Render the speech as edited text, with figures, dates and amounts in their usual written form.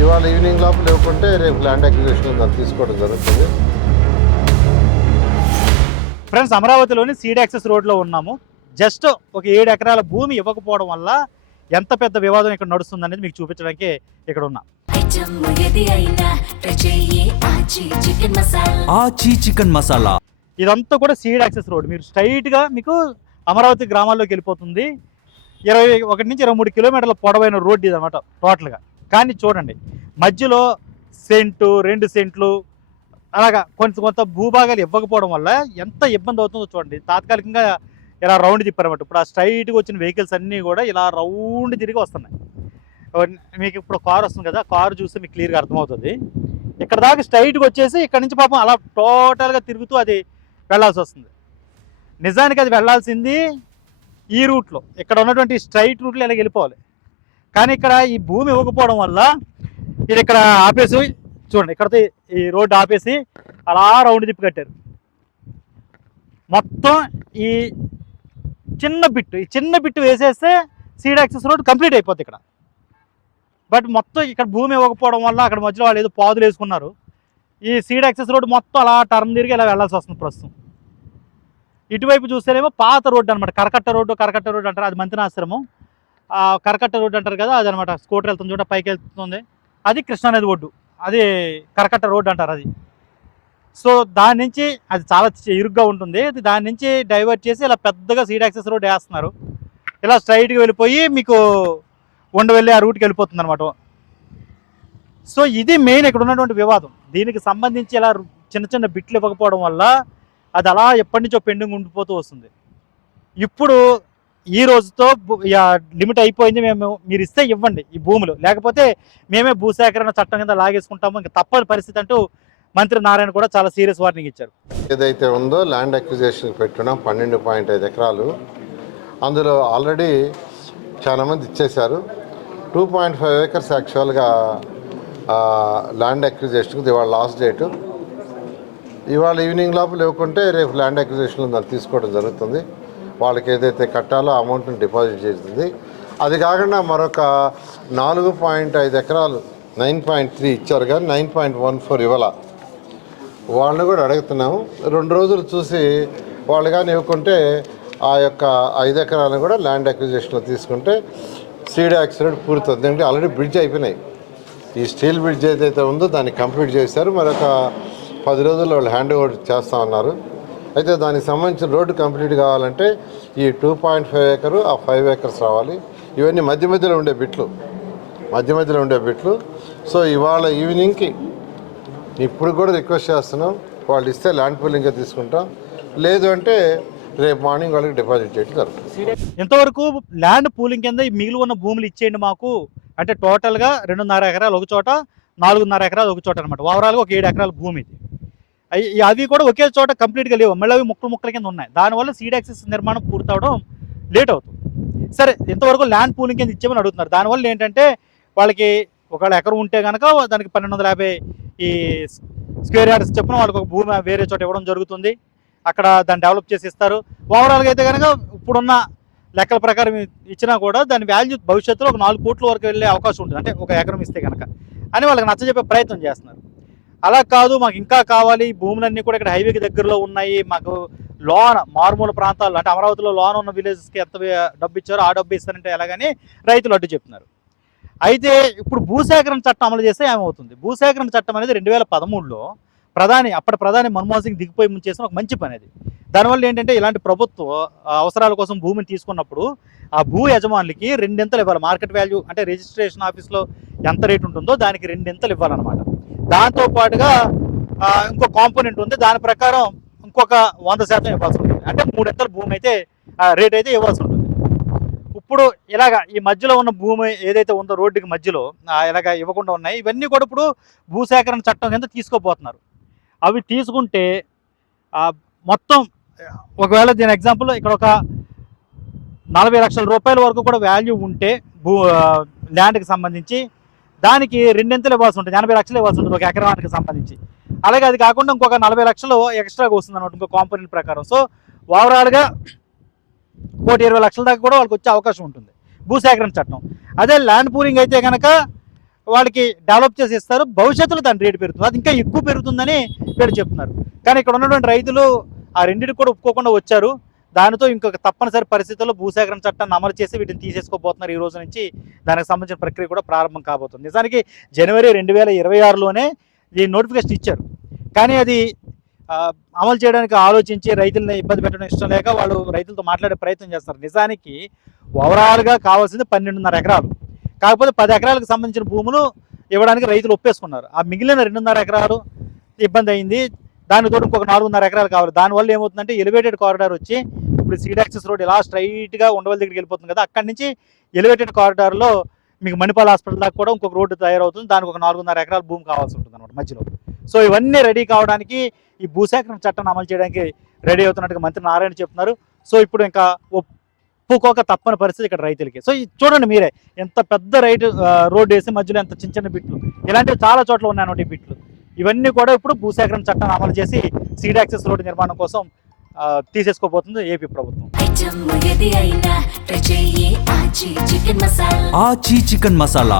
ఇవాళ ఈవినింగ్ లోపల లేకుంటే రేపు ల్యాండ్ అక్విజిషన్ దాన్ని తీసుకోవడం జరుగుతుంది. ఫ్రెండ్స్, అమరావతిలోని సీడ్ యాక్సెస్ రోడ్లో ఉన్నాము. జస్ట్ ఒక 7 ఎకరాల భూమి ఇవ్వకపోవడం వల్ల ఎంత పెద్ద వివాదం ఇక్కడ నడుస్తుంది అనేది మీకు చూపించడానికి ఇక్కడ ఉన్నా. ఆచి చికెన్ మసాలా ఇదంతా కూడా సీడ్ యాక్సెస్ రోడ్. మీరు స్ట్రైట్గా మీకు అమరావతి గ్రామాల్లోకి వెళ్ళిపోతుంది. 21 నుంచి 23 కిలోమీటర్ల పొడవైన రోడ్డు ఇది అనమాట టోటల్గా. కానీ చూడండి, మధ్యలో సెంటు 2 సెంట్లు అలాగా కొంత భూభాగాలు ఇవ్వకపోవడం వల్ల ఎంత ఇబ్బంది అవుతుందో చూడండి. తాత్కాలికంగా ఇలా రౌండ్ తిప్పారన్నమాట. ఇప్పుడు ఆ స్ట్రైట్గా వచ్చిన వెహికల్స్ అన్నీ కూడా ఇలా రౌండ్ తిరిగి వస్తున్నాయి. మీకు ఇప్పుడు కారు వస్తుంది కదా, కారు చూస్తే మీకు క్లియర్గా అర్థమవుతుంది. ఇక్కడ దాకా స్ట్రైట్గా వచ్చేసి ఇక్కడ నుంచి పాపం అలా టోటల్గా తిరుగుతూ అది వెళ్ళాల్సి వస్తుంది. నిజానికి అది వెళ్ళాల్సింది ఈ రూట్లో, ఇక్కడ ఉన్నటువంటి స్ట్రైట్ రూట్లో ఇలా వెళ్ళిపోవాలి. కానీ ఇక్కడ ఈ భూమి ఇవ్వకపోవడం వల్ల ఇది ఇక్కడ ఆపేసి చూడండి, ఇక్కడ ఈ రోడ్డు ఆపేసి అలా రౌండ్ తిప్పి కట్టారు. మొత్తం ఈ చిన్న బిట్టు వేసేస్తే సీడ్ యాక్సెస్ రోడ్ కంప్లీట్ అయిపోతుంది ఇక్కడ. బట్ మొత్తం ఇక్కడ భూమి ఇవ్వకపోవడం వల్ల అక్కడ మధ్యలో వాళ్ళు ఏదో పాదులు వేసుకున్నారు. ఈ సీడ్ యాక్సెస్ రోడ్ మొత్తం అలా టర్న్ తిరిగి ఇలా వెళ్ళాల్సి వస్తుంది ప్రస్తుతం. ఇటువైపు చూస్తేనేమో పాత రోడ్డు అనమాట, కరకట్ట రోడ్డు అంటారు, అది మంత్రినాశ్రమం. కరకట్ట రోడ్డు అంటారు కదా, అది అనమాట. స్కూటర్ వెళ్తుంది చూడ, పైకి వెళ్తుంది, అది కృష్ణానది ఒడ్డు, అది కరకట్ట రోడ్డు అంటారు అది. సో దాని నుంచి అది చాలా ఇరుగ్గా ఉంటుంది. దాని నుంచి డైవర్ట్ చేసి ఇలా పెద్దగా సీడ్ యాక్సెస్ రోడ్ వేస్తున్నారు. ఇలా స్ట్రైట్గా వెళ్ళిపోయి మీకు ఉండవెళ్ళి ఆ రూట్కి వెళ్ళిపోతుంది అనమాట. సో ఇది మెయిన్ ఇక్కడ ఉన్నటువంటి వివాదం. దీనికి సంబంధించి ఇలా చిన్న బిట్లు ఇవ్వకపోవడం వల్ల అది అలా ఎప్పటి నుంచో పెండింగ్ ఉండిపోతూ వస్తుంది. ఇప్పుడు ఈ రోజుతో లిమిట్ అయిపోయింది, మీరు ఇస్తే ఇవ్వండి ఈ భూములు, లేకపోతే మేమే భూసేకరణ చట్టం కింద లాగేసుకుంటాము, ఇంకా తప్పని పరిస్థితి అంటూ మంత్రి నారాయణ కూడా చాలా సీరియస్ వార్నింగ్ ఇచ్చారు. ఏదైతే ఉందో ల్యాండ్ అక్విజిషన్ పెట్టడం 12.5 ఎకరాలు, అందులో ఆల్రెడీ చాలామంది ఇచ్చేశారు. 2.5 ఏకర్స్ యాక్చువల్గా ల్యాండ్ అక్విజిషన్కి ఇవాళ లాస్ట్ డేటు. ఇవాళ ఈవినింగ్ లోపల లేకుంటే రేపు ల్యాండ్ అక్విజిషన్ దాన్ని తీసుకోవడం జరుగుతుంది. వాళ్ళకి ఏదైతే కట్టాలో అమౌంట్ని డిపాజిట్ చేస్తుంది. అది కాకుండా మరొక 4.5 ఎకరాలు 9.3 ఇచ్చారు, కానీ 9.14 ఇవ్వాల. వాళ్ళని కూడా అడుగుతున్నాము. 2 రోజులు చూసి వాళ్ళు కానీ ఇవ్వకుంటే ఆ యొక్క 5 ఎకరాలను కూడా ల్యాండ్ అక్విజిషన్లో తీసుకుంటే సీడ్ యాక్సిడెంట్ పూర్తవుతుంది. ఎందుకంటే ఆల్రెడీ బ్రిడ్జ్ అయిపోయినాయి. ఈ స్టీల్ బ్రిడ్జ్ ఏదైతే ఉందో దాన్ని కంప్లీట్ చేశారు. మరొక 10 రోజుల్లో వాళ్ళు హ్యాండ్ ఓవర్ చేస్తామన్నారు. అయితే దానికి సంబంధించిన రోడ్డు కంప్లీట్ కావాలంటే ఈ 2.5 ఏకరు ఆ 5 ఏకర్స్ రావాలి. ఇవన్నీ మధ్యలో ఉండే బిట్లు. సో ఇవాళ ఈవినింగ్కి ఇప్పుడు కూడా రిక్వెస్ట్ చేస్తున్నాం, వాళ్ళు ఇస్తే ల్యాండ్ పూలింగ్గా తీసుకుంటాం, లేదు అంటే రేపు మార్నింగ్ వాళ్ళకి డిపాజిట్ చేయడం జరుగుతుంది. ఇంతవరకు ల్యాండ్ పూలింగ్ కింద మిగిలి ఉన్న భూములు ఇచ్చేయండి మాకు అంటే టోటల్గా 2.5 ఎకరాలు ఒక చోట, 4.5 ఎకరాలు ఒక చోట అనమాట. ఓవరాల్గా ఒక 7 ఎకరాల భూమి ఇది. అవి కూడా ఒకే చోట కంప్లీట్గా లేవు, మళ్ళీ అవి ముక్కల కింద ఉన్నాయి. దానివల్ల సీడ్ యాక్సెస్ నిర్మాణం పూర్తవడం లేట్ అవుతుంది. సరే, ఇంతవరకు ల్యాండ్ పూలింగ్ కింద ఇచ్చామని అడుగుతున్నారు. దానివల్ల ఏంటంటే వాళ్ళకి ఒకవేళ ఎకరం ఉంటే కనుక దానికి 1250 ఈ స్క్వేర్ యార్డ్స్ చెప్పిన వాళ్ళకి ఒక భూమి వేరే చోట ఇవ్వడం జరుగుతుంది. అక్కడ దాన్ని డెవలప్ చేసి ఇస్తారు. ఓవరాల్గా అయితే కనుక ఇప్పుడున్న లెక్కల ప్రకారం ఇచ్చినా కూడా దాని వాల్యూ భవిష్యత్తులో ఒక 4 కోట్ల వరకు వెళ్ళే అవకాశం ఉంటుంది, అంటే ఒక ఎకరం ఇస్తే కనుక అని వాళ్ళకి నచ్చజెప్పే ప్రయత్నం చేస్తున్నారు. అలా కాదు, మాకు ఇంకా కావాలి, భూములన్నీ కూడా ఇక్కడ హైవేకి దగ్గరలో ఉన్నాయి, మాకు లోన్ మారుమూల ప్రాంతాలు అంటే అమరావతిలో లోన్ ఉన్న విలేజెస్కి ఎంత డబ్బు ఇచ్చారో ఆ డబ్బు ఇస్తారంటే ఎలాగని రైతులు అడ్డు చెప్తున్నారు. అయితే ఇప్పుడు భూసేకరణ చట్టం అమలు చేస్తే ఏమవుతుంది? భూసేకరణ చట్టం అనేది 2013లో అప్పటి ప్రధాని మన్మోహన్ సింగ్ దిగిపోయి చేసిన ఒక మంచి పని అది. దానివల్ల ఏంటంటే ఇలాంటి ప్రభుత్వ అవసరాల కోసం భూమిని తీసుకున్నప్పుడు ఆ భూ యజమానులకి 2 ఇంతలు ఇవ్వాలి. మార్కెట్ వాల్యూ అంటే రిజిస్ట్రేషన్ ఆఫీస్లో ఎంత రేటు ఉంటుందో దానికి 2 ఇంతలు ఇవ్వాలన్నమాట. దాంతోపాటుగా ఇంకో కాంపోనెంట్ ఉంది, దాని ప్రకారం ఇంకొక 100% ఇవ్వాల్సి ఉంటుంది. అంటే 3 ఇంతల భూమి అయితే రేట్ అయితే ఇవ్వాల్సి ఉంటుంది. ఇప్పుడు ఇలాగ ఈ మధ్యలో ఉన్న భూమి ఏదైతే ఉందో రోడ్డుకి మధ్యలో ఇలాగ ఇవ్వకుండా ఉన్నాయి. ఇవన్నీ కూడా ఇప్పుడు భూసేకరణ చట్టం కింద తీసుకోపోతున్నారు. అవి తీసుకుంటే మొత్తం ఒకవేళ దీని ఎగ్జాంపుల్ ఇక్కడ ఒక 40 లక్షల రూపాయల వరకు కూడా వాల్యూ ఉంటే ల్యాండ్కి సంబంధించి దానికి 2 ఇంతలు ఇవ్వాల్సి ఉంటుంది, 80 లక్షలు ఇవ్వాల్సి ఉంటుంది ఒక ఎకరానికి సంబంధించి. అలాగే అది కాకుండా ఇంకొక 40 లక్షలు ఎక్స్ట్రాగా వస్తుంది అనమాట ఇంకో కాంపోనెంట్ ప్రకారం. సో ఓవరాల్గా 1,20,00,000 దాకా కూడా వాళ్ళకి వచ్చే అవకాశం ఉంటుంది భూసేకరణ చట్టం. అదే ల్యాండ్ పూలింగ్ అయితే కనుక వాళ్ళకి డెవలప్ చేసి ఇస్తారు, భవిష్యత్తులో దాని రేటు పెరుగుతుంది, అది ఇంకా ఎక్కువ పెరుగుతుందని వీళ్ళు చెప్తున్నారు. కానీ ఇక్కడ ఉన్నటువంటి రైతులు ఆ రెండింటికి కూడా ఒప్పుకోకుండా వచ్చారు. దానితో ఇంకొక తప్పనిసరి పరిస్థితుల్లో భూసేకరణ చట్టాన్ని అమలు చేసి వీటిని తీసేసుకోబోతున్నారు. ఈ రోజు నుంచి దానికి సంబంధించిన ప్రక్రియ కూడా ప్రారంభం కాబోతుంది. నిజానికి జనవరి 2026లోనే ఈ నోటిఫికేషన్ ఇచ్చారు, కానీ అది అమలు చేయడానికి ఆలోచించి రైతులను ఇబ్బంది పెట్టడం ఇష్టం లేక వాళ్ళు రైతులతో మాట్లాడే ప్రయత్నం చేస్తారు. నిజానికి ఓవరాల్గా కావాల్సింది 12.5 ఎకరాలు, కాకపోతే 10 ఎకరాలకు సంబంధించిన భూములు ఇవ్వడానికి రైతులు ఒప్పేసుకున్నారు. ఆ మిగిలిన 2.5 ఎకరాలు ఇబ్బంది అయింది. దానితో ఇంకొక 4.5 ఎకరాలు కావాలి. దానివల్ల ఏమవుతుందంటే ఎలివేటెడ్ కారిడార్ వచ్చి ఇప్పుడు సీడ్ యాక్సెస్ రోడ్ ఇలా స్ట్రైట్గా ఉండవల్లి దగ్గరికి వెళ్ళిపోతుంది కదా, అక్కడి నుంచి ఎలివేటెడ్ కారిడార్లో మీకు మణిపాల్ హాస్పిటల్ దాకా కూడా ఇంకొక రోడ్డు తయారవుతుంది. దానికి ఒక 4.5 ఎకరాల భూమి కావాల్సి ఉంటుంది అనమాట మధ్యలో. సో ఇవన్నీ రెడీ కావడానికి ఈ భూసేకరణ చట్టాన్ని అమలు చేయడానికి రెడీ అవుతున్నట్టుగా మంత్రి నారాయణ చెప్తున్నారు. సో ఇప్పుడు ఇంకా ఒప్పుకోక తప్పని పరిస్థితి ఇక్కడ రైతులకి. సో చూడండి మీరే, ఎంత పెద్ద రోడ్డు వేసి మధ్యలో ఎంత చిన్న చిన్న బిట్లు, ఇలాంటివి చాలా చోట్ల ఉన్నాయన్నమాట. ఈ బిట్లు ఇవన్నీ కూడా ఇప్పుడు భూసేకరణ చట్టాన్ని అమలు చేసి సీడ్ యాక్సెస్ రోడ్డు నిర్మాణం కోసం తీసేసుకోబోతుంది ఏపీ ప్రభుత్వం. ఆచి చికెన్ మసాలా